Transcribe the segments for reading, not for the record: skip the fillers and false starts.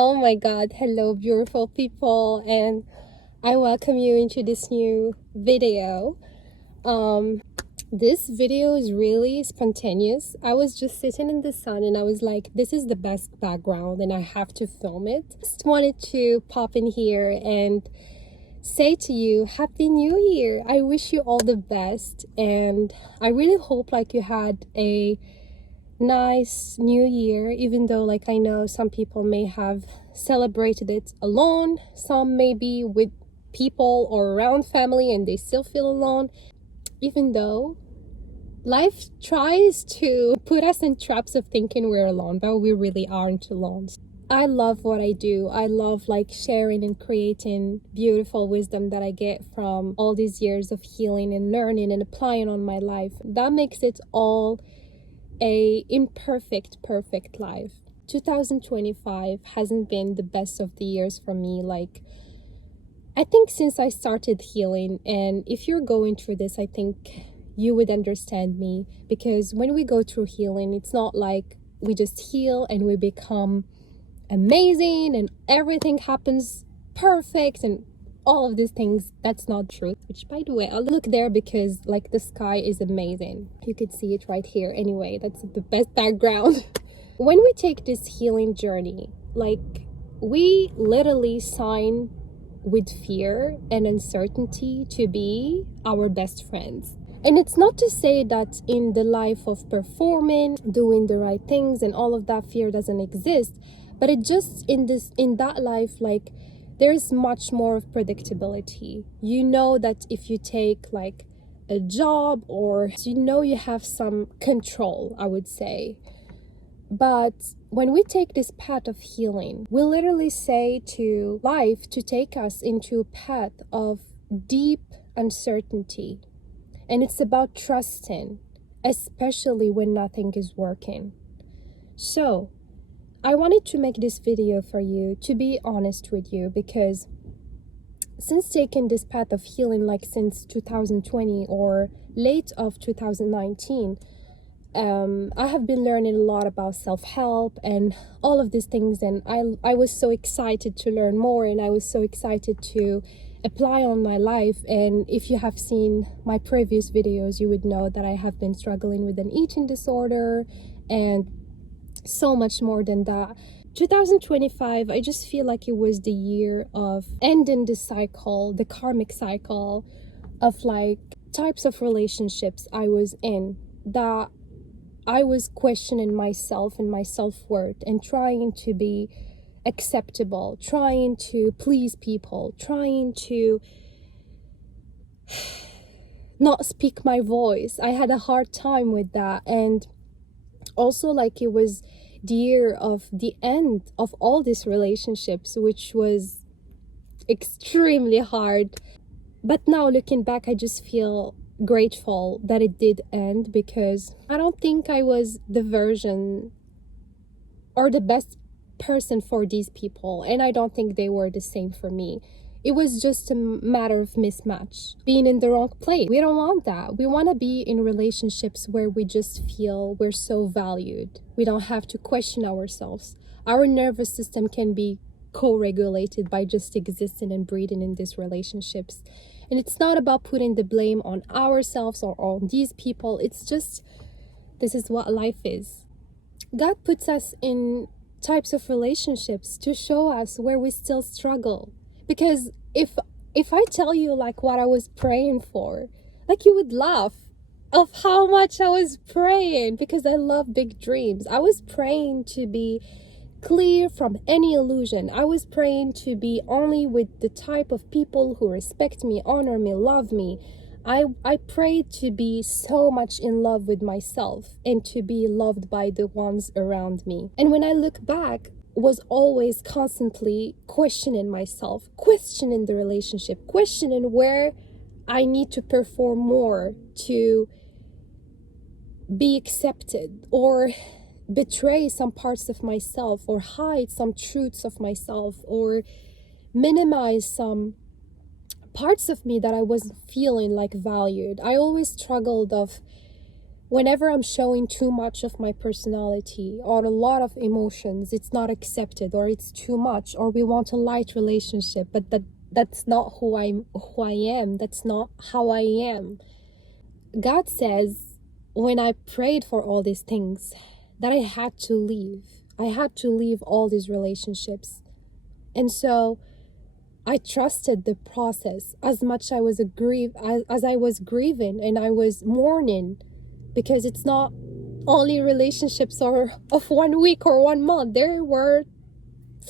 Oh my God, hello, beautiful people, and I welcome you into this new video. Um, this video is really spontaneous. I was just sitting in the sun and I was like, this is the best background and I have to film it. Just wanted to pop in here and say to you, Happy New Year. I wish you all the best, and I really hope like you had a nice new year, even though like I know some people may have celebrated it alone, some maybe with people or around family and they still feel alone, even though life tries to put us in traps of thinking we're alone, but we really aren't alone. I love what I do. I love like sharing and creating beautiful wisdom that I get from all these years of healing and learning and applying on my life. That makes it all a imperfect perfect life. 2025 hasn't been the best of the years for me, like I think since I started healing. And if you're going through this, I think you would understand me, because when we go through healing, it's not like we just heal and we become amazing and everything happens perfect and all of these things. That's not true. Which, by the way, I'll look there because like the sky is amazing. You could see it right here. Anyway, that's the best background. When we take this healing journey, like we literally sign with fear and uncertainty to be our best friends. And it's not to say that in the life of performing, doing the right things and all of that, fear doesn't exist, but it just in that life, like there's much more of predictability. You know that if you take like a job, or you have some control, I would say. But when we take this path of healing, we literally say to life to take us into a path of deep uncertainty. And it's about trusting, especially when nothing is working. So I wanted to make this video for you to be honest with you, because since taking this path of healing, like since 2020 or late of 2019, I have been learning a lot about self-help and all of these things, and I was so excited to learn more, and I was so excited to apply on my life. And if you have seen my previous videos, you would know that I have been struggling with an eating disorder and so much more than that. 2025, I just feel like it was the year of ending the cycle, the karmic cycle of like types of relationships I was in, that I was questioning myself and my self-worth and trying to be acceptable, trying to please people, trying to not speak my voice. I had a hard time with that. And also like it was the year of the end of all these relationships, which was extremely hard. But now looking back, I just feel grateful that it did end, because I don't think I was the version or the best person for these people, and I don't think they were the same for me. It was just a matter of mismatch, being in the wrong place. We don't want that. We want to be in relationships where we just feel we're so valued. We don't have to question ourselves. Our nervous system can be co-regulated by just existing and breathing in these relationships. And it's not about putting the blame on ourselves or on these people. It's just, this is what life is. God puts us in types of relationships to show us where we still struggle. Because if I tell you like what I was praying for, like you would laugh of how much I was praying, because I love big dreams. I was praying to be clear from any illusion. I was praying to be only with the type of people who respect me, honor me, love me. I prayed to be so much in love with myself and to be loved by the ones around me. And when I look back, was always constantly questioning myself, questioning the relationship, questioning where I need to perform more to be accepted, or betray some parts of myself, or hide some truths of myself, or minimize some parts of me that I wasn't feeling like valued. I always struggled of whenever I'm showing too much of my personality or a lot of emotions, it's not accepted, or it's too much, or we want a light relationship, but that's not who I am. That's not how I am. God says, when I prayed for all these things, that I had to leave. I had to leave all these relationships. And so I trusted the process as much I was as I was grieving and I was mourning, because it's not only relationships or of 1 week or 1 month. There were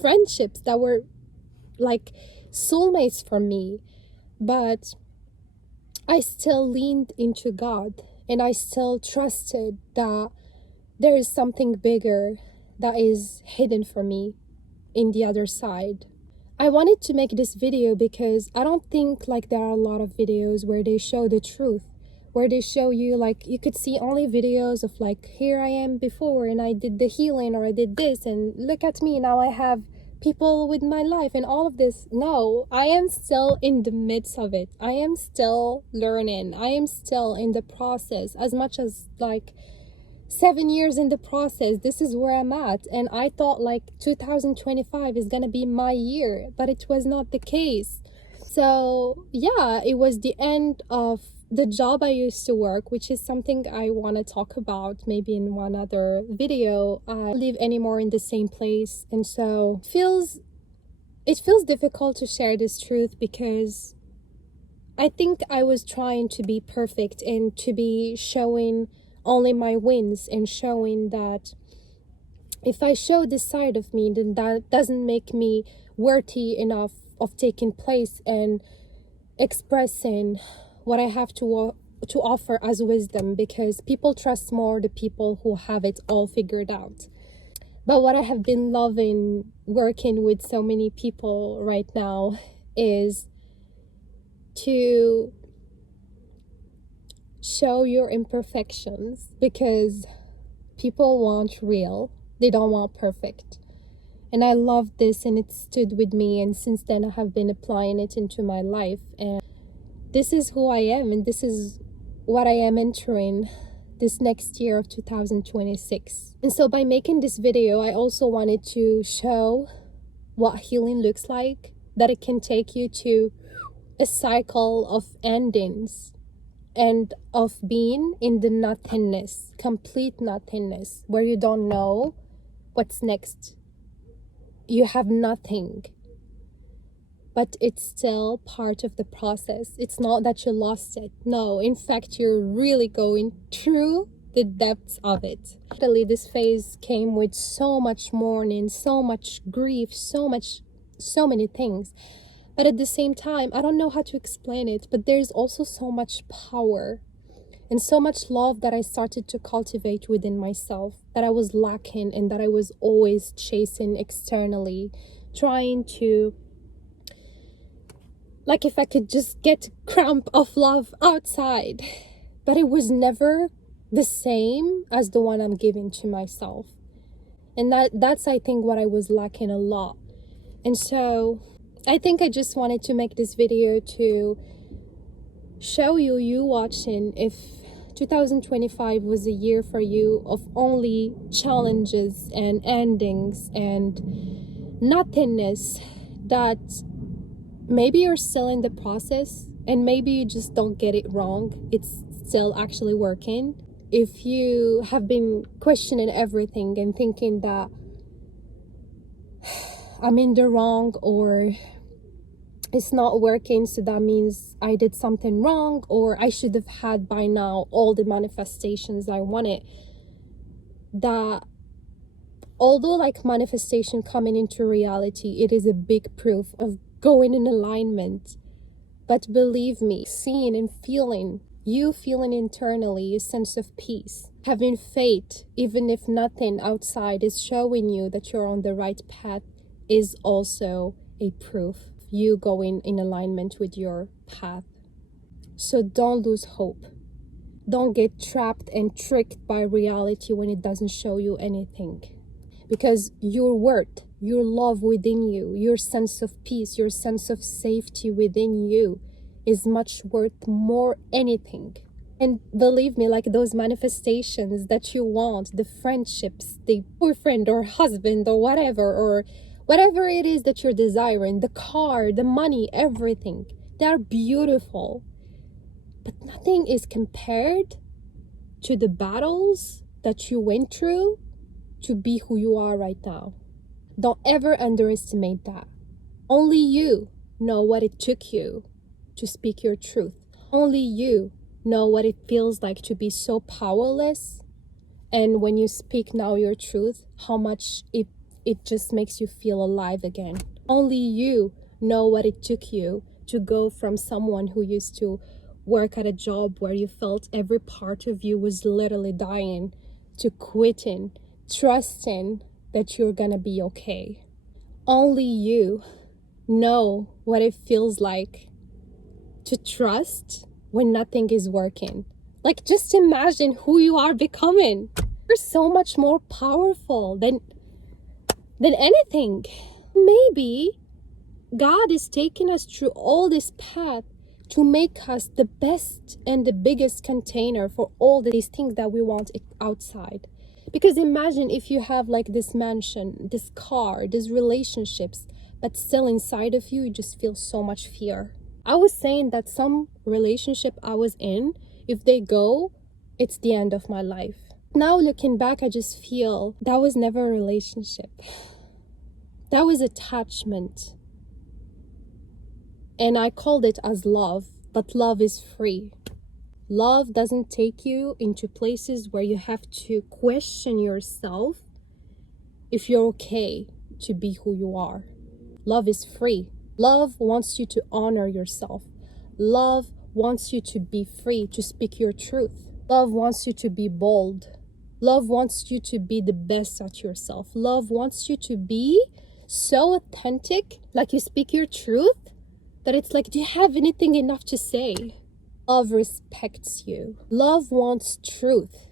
friendships that were like soulmates for me, but I still leaned into God, and I still trusted that there is something bigger that is hidden for me in the other side. I wanted to make this video because I don't think like there are a lot of videos where they show the truth, where they show you, like, you could see only videos of like, here I am before and I did the healing, or I did this, and look at me now, I have people with my life and all of this. No, I am still in the midst of it. I am still learning. I am still in the process. As much as like 7 years in the process, this is where I'm at. And I thought like 2025 is gonna be my year, but it was not the case. So yeah, it was the end of the job I used to work, which is something I want to talk about maybe in one other video. I don't live anymore in the same place, and so it feels difficult to share this truth, because I think I was trying to be perfect and to be showing only my wins, and showing that if I show this side of me, then that doesn't make me worthy enough of taking place and expressing what I have to offer as wisdom, because people trust more the people who have it all figured out. But what I have been loving working with so many people right now is to show your imperfections, because people want real, they don't want perfect. And I love this, and it stood with me, and since then I have been applying it into my life. And this is who I am, and this is what I am entering this next year of 2026. And so by making this video, I also wanted to show what healing looks like, that it can take you to a cycle of endings and of being in the nothingness, complete nothingness, where you don't know what's next. You have nothing. But it's still part of the process. It's not that you lost it. No, in fact, you're really going through the depths of it. Actually, this phase came with so much mourning, so much grief, so many things. But at the same time, I don't know how to explain it, but there's also so much power and so much love that I started to cultivate within myself, that I was lacking and that I was always chasing externally, trying to, like, if I could just get cramp of love outside, but it was never the same as the one I'm giving to myself. And that's I think what I was lacking a lot. And so I think I just wanted to make this video to show you watching, if 2025 was a year for you of only challenges and endings and nothingness, that maybe you're still in the process, and maybe you just don't get it wrong. It's still actually working. If you have been questioning everything and thinking that I'm in the wrong, or it's not working, so that means I did something wrong, or I should have had by now all the manifestations I wanted, that although like manifestation coming into reality, it is a big proof of going in alignment. But believe me, seeing and feeling, you feeling internally a sense of peace, having faith, even if nothing outside is showing you that you're on the right path, is also a proof of you going in alignment with your path. So don't lose hope. Don't get trapped and tricked by reality when it doesn't show you anything. Because your worth, your love within you, your sense of peace, your sense of safety within you is much worth more anything. And believe me, like those manifestations that you want, the friendships, the boyfriend or husband or whatever it is that you're desiring, the car, the money, everything, they're beautiful. But nothing is compared to the battles that you went through to be who you are right now. Don't ever underestimate that. Only you know what it took you to speak your truth. Only you know what it feels like to be so powerless. And when you speak now your truth, how much it just makes you feel alive again. Only you know what it took you to go from someone who used to work at a job where you felt every part of you was literally dying, to quitting, trusting that you're gonna be okay. Only you know what it feels like to trust when nothing is working. Like, just imagine who you are becoming. You're so much more powerful than anything. Maybe God is taking us through all this path to make us the best and the biggest container for all these things that we want outside. Because imagine if you have like this mansion, this car, these relationships, but still inside of you, you just feel so much fear. I was saying that some relationship I was in, if they go, it's the end of my life. Now looking back, I just feel that was never a relationship. That was attachment. And I called it as love, but love is free. Love doesn't take you into places where you have to question yourself if you're okay to be who you are. Love is free. Love wants you to honor yourself. Love wants you to be free, to speak your truth. Love wants you to be bold. Love wants you to be the best at yourself. Love wants you to be so authentic, like you speak your truth, that it's like, do you have anything enough to say? Love respects you. Love wants truth.